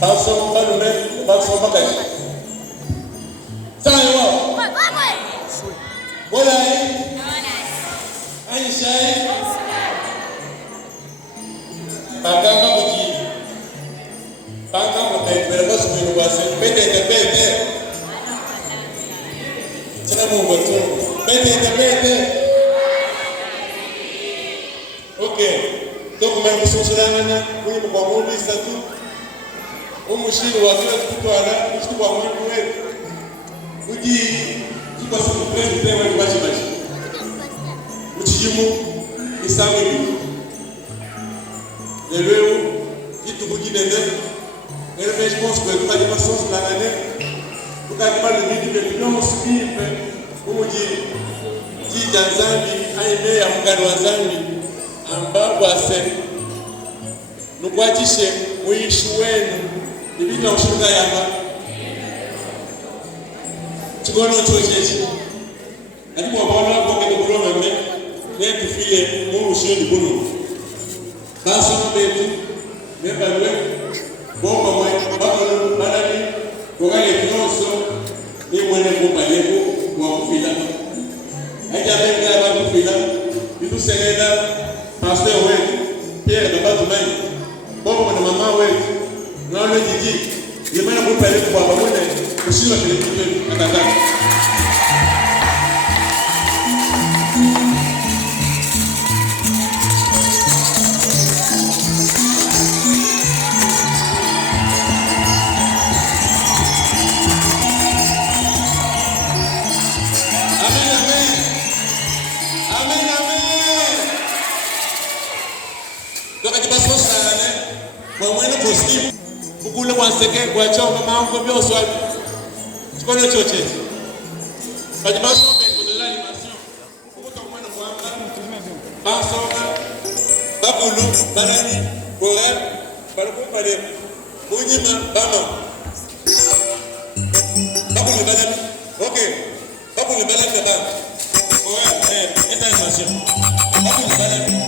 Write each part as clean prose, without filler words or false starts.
Façon balume, façon bagage. Ça y va. Voilà. Aïcha. Bagamba bouti. Bagamba bouti. Mais là, je vais vous passer. Bête. C'est mon voiture. Bête. Ok. Donc, même si on se l'a oui, on va mourir ça tout. Umushiri wa kila kutwala kuchukua mwangu wetu uji kwa sababu president wa bashi uchijimu isambi lelo kitu kujidende ele je pense que pas de patience dans l'année pour pas le vide que nous suivre umuji jijanzambi aime ya mgano wa zambi ambapo ase nukwachishe muishi wenu Ibina ushuka yamba. Tukono chochechi. Ati kwa bwana kwa kile kulona mbe. Netu fie mu ushindi bunu. Basa mbetu. Neba lwe. Bomba mwe. Bakolo balani. Kogale kinoso. Ni mwene kumpa yeku. Kwa kufila. Aja benga ba kufila. Bitu selena. Pastor wetu. Pierre babatu mai. Bomba na mama wetu. Non le dit, il m'a beaucoup parlé pour avoir aussi la télévision à Tata. Amen. Donc, il passe ça l'année. Bon, moi, le costume. Kule wanseke kwa chao kama ngo bio swali tukone choche bajibaso kwa animation kuko mwana mwanga basoma babulu balani bore balako pale munyima bama babulu balani okay babulu balani baba ouais esa animation babulu balani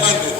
bantu